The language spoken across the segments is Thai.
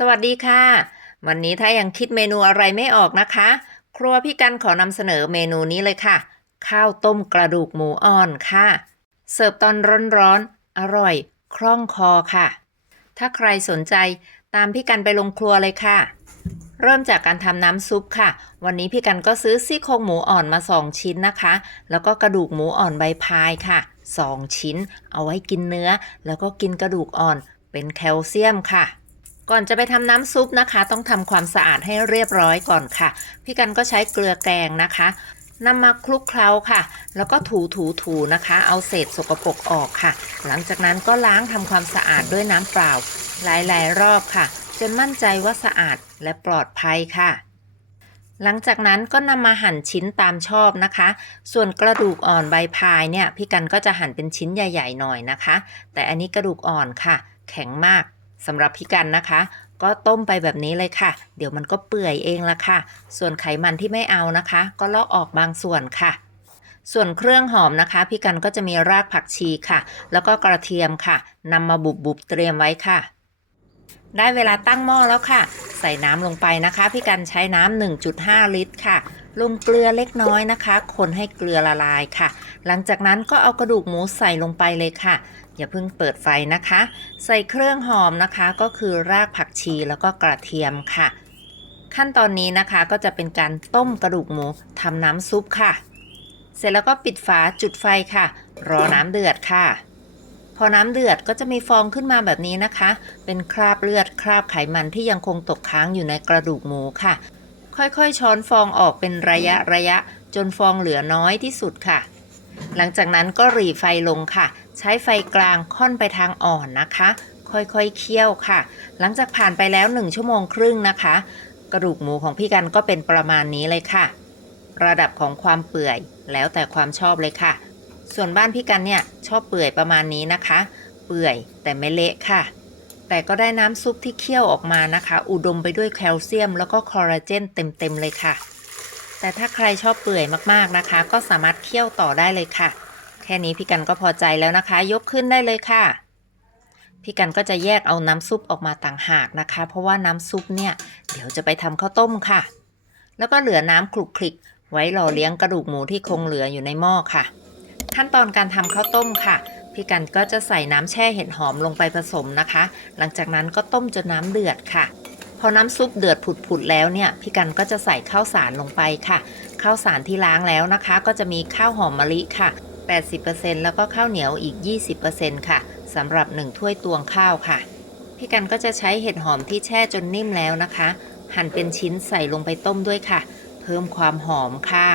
สวัสดีค่ะ วันนี้ถ้ายังคิดเมนูอะไรไม่ออกนะคะ ครัวพี่กันขอนำเสนอเมนูนี้เลยค่ะ ข้าวต้มกระดูกหมูอ่อนค่ะ เสิร์ฟตอนร้อนๆอร่อย คล่องคอค่ะ ถ้าใครสนใจตามพี่กันไปลงครัวเลยค่ะ เริ่มจากการทำน้ำซุปค่ะ วันนี้พี่กันก็ซื้อซี่โครงหมูอ่อนมา 2 ชิ้นนะคะ แล้วก็กระดูกหมูอ่อนใบพายค่ะ 2 ชิ้น เอาไว้กินเนื้อ แล้วก็กินกระดูกอ่อน เป็นแคลเซียมค่ะ ก่อนจะไปทำน้ำซุปนะคะ ต้องทำความสะอาดให้เรียบร้อยก่อนค่ะ พี่กันก็ใช้เกลือแกงนะคะนำมาคลุกเคล้าค่ะ แล้วก็ถูถูถูนะคะ เอาเศษสกปรกออกค่ะ หลังจากนั้นก็ล้างทำความสะอาดด้วยน้ำเปล่า หลายๆ รอบค่ะ จนมั่นใจว่าสะอาดและปลอดภัยค่ะ หลังจากนั้นก็นำมาหั่นชิ้นตามชอบนะคะ ส่วนกระดูกอ่อนใบพายเนี่ย พี่กันก็จะหั่นเป็นชิ้นใหญ่ ๆ หน่อยนะคะ แต่อันนี้กระดูกอ่อนค่ะ แข็งมาก สำหรับพี่กันนะคะ ก็ต้มไปแบบนี้เลยค่ะ เดี๋ยวมันก็เปื่อยเองละค่ะ ส่วนไขมันที่ไม่เอานะคะ ก็ลอกออกบางส่วนค่ะ ส่วนเครื่องหอมนะคะ พี่กันก็จะมีรากผักชีค่ะ แล้วก็กระเทียมค่ะนำมาบุบๆเตรียมไว้ค่ะ ได้เวลาตั้งหม้อแล้วค่ะ ใส่น้ำลงไปนะคะ พี่กันใช้น้ำ1.5 ลิตรค่ะลงเกลือเล็กน้อยนะคะ คนให้เกลือละลายค่ะ หลังจากนั้นก็เอากระดูกหมูใส่ลงไปเลยค่ะ อย่าเพิ่งเปิดไฟนะคะ ใส่เครื่องหอมนะคะก็คือรากผักชีแล้วก็กระเทียมค่ะ ขั้นตอนนี้นะคะก็จะเป็นการต้มกระดูกหมูทำน้ำซุปค่ะ เสร็จแล้วก็ปิดฝาจุดไฟค่ะ รอน้ำเดือดค่ะ พอน้ำเดือดก็จะมีฟองขึ้นมาแบบนี้นะคะ เป็นคราบเลือดคราบไขมันที่ยังคงตกค้างอยู่ในกระดูกหมูค่ะ ค่อยๆ ช้อนฟองออกเป็นระยะระยะจนฟองเหลือน้อยที่สุดค่ะ หลังจากนั้นก็หรี่ไฟลงค่ะ ใช้ไฟกลางค่อนไปทางอ่อนนะคะ ค่อยๆเคี่ยวค่ะ หลังจากผ่านไปแล้ว 1 ชั่วโมงครึ่งนะคะ กระดูกหมูของพี่กันก็เป็นประมาณนี้เลยค่ะ ระดับของความเปื่อยแล้วแต่ความชอบเลยค่ะ ส่วนบ้านพี่กันเนี่ยชอบเปื่อยประมาณนี้นะคะ เปื่อยแต่ไม่เละค่ะแต่ก็ได้น้ำซุปที่เคี่ยวออกมานะคะ อุดมไปด้วยแคลเซียมแล้วก็คอลลาเจนเต็มๆเลยค่ะ แต่ถ้าใครชอบเปื่อยมากๆนะคะ ก็สามารถเคี่ยวต่อได้เลยค่ะ แค่นี้พี่กันก็พอใจแล้วนะคะ ยกขึ้นได้เลยค่ะ พี่กันก็จะแยกเอาน้ำซุปออกมาต่างหากนะคะ เพราะว่าน้ำซุปเนี่ย เดี๋ยวจะไปทำข้าวต้มค่ะ แล้วก็เหลือน้ำคลุกคลิก ไว้หล่อเลี้ยงกระดูกหมูที่คงเหลืออยู่ในหม้อค่ะ ขั้นตอนการทำข้าวต้มค่ะพี่กันก็จะใส่น้ำแช่เห็ดหอมลงไปผสมนะคะ หลังจากนั้นก็ต้มจนน้ำเดือดค่ะ พอน้ำซุปเดือดผุดๆแล้วเนี่ยพี่กันก็จะใส่ข้าวสารลงไปค่ะข้าวสารที่ล้างแล้วนะคะ ก็จะมีข้าวหอมมะลิค่ะ 80%แล้วก็ข้าวเหนียวอีก 20%ค่ะสำหรับ 1 ถ้วยตวงข้าวค่ะ พี่กันก็จะใช้เห็ดหอมที่แช่จนนิ่มแล้วนะคะ หั่นเป็นชิ้นใส่ลงไปต้มด้วยค่ะ เพิ่มความหอมค่ะ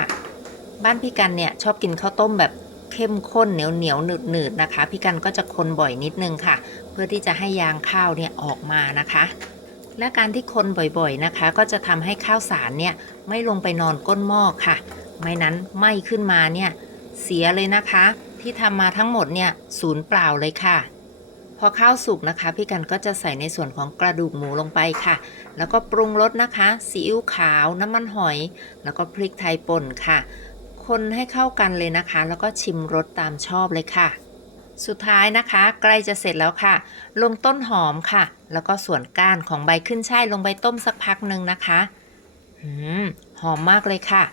บ้านพี่กันเนี่ยชอบกินข้าวต้มแบบเข้มข้นเหนียวเหนียวหนืดหนืดนะคะ พี่กันก็จะคนบ่อยนิดนึงค่ะ เพื่อที่จะให้ยางข้าวเนี่ยออกมานะคะ และการที่คนบ่อยๆนะคะ ก็จะทำให้ข้าวสารเนี่ยไม่ลงไปนอนก้นหม้อค่ะ ไม่นั้นไหม้ขึ้นมาเนี่ยเสียเลยนะคะ ที่ทำมาทั้งหมดเนี่ยศูนย์เปล่าเลยค่ะ พอข้าวสุกนะคะ พี่กันก็จะใส่ในส่วนของกระดูกหมูลงไปค่ะ แล้วก็ปรุงรสนะคะซีอิ๊วขาวน้ำมันหอย แล้วก็พริกไทยป่นค่ะ คนให้เข้ากันเลยนะคะ แล้วก็ชิมรสตามชอบเลยค่ะ สุดท้ายนะคะ ใกล้จะเสร็จแล้วค่ะ ลงต้นหอมค่ะ แล้วก็ส่วนก้านของใบขึ้นช่ายลงไปต้มสักพักหนึ่งนะคะอืมหอมมากเลยค่ะ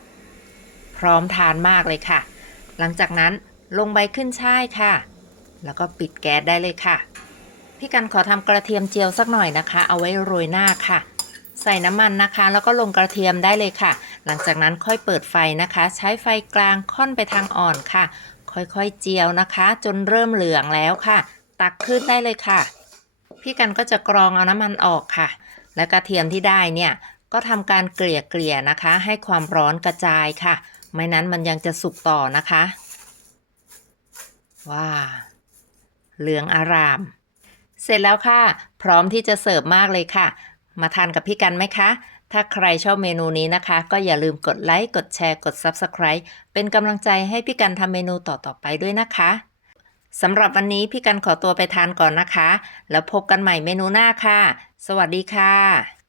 พร้อมทานมากเลยค่ะ หลังจากนั้นลงใบขึ้นช่ายค่ะ แล้วก็ปิดแก๊สได้เลยค่ะ พี่กันขอทำกระเทียมเจียวสักหน่อยนะคะ เอาไว้โรยหน้าค่ะ ใส่น้ำมันนะคะ แล้วก็ลงกระเทียมได้เลยค่ะ หลังจากนั้นค่อยเปิดไฟนะคะ ใช้ไฟกลางค่อนไปทางอ่อนค่ะ ค่อยๆเจียวนะคะ จนเริ่มเหลืองแล้วค่ะ ตักขึ้นได้เลยค่ะ พี่กันก็จะกรองเอาน้ำมันออกค่ะ และกระเทียมที่ได้เนี่ยก็ทำการเกลี่ยเกลี่ยๆนะคะ ให้ความร้อนกระจายค่ะ ไม่นั้นมันยังจะสุกต่อนะคะว้าเหลืองอาราม เสร็จแล้วค่ะ พร้อมที่จะเสิร์ฟมากเลยค่ะ มาทานกับพี่กันไหมคะ ถ้าใครชอบเมนูนี้นะคะ ก็อย่าลืมกดไลค์ กดแชร์ กด Subscribe เป็นกำลังใจให้พี่กันทำเมนูต่อๆไปด้วยนะคะสำหรับวันนี้พี่กันขอตัวไปทานก่อนนะคะ แล้วพบกันใหม่เมนูหน้าค่ะ สวัสดีค่ะ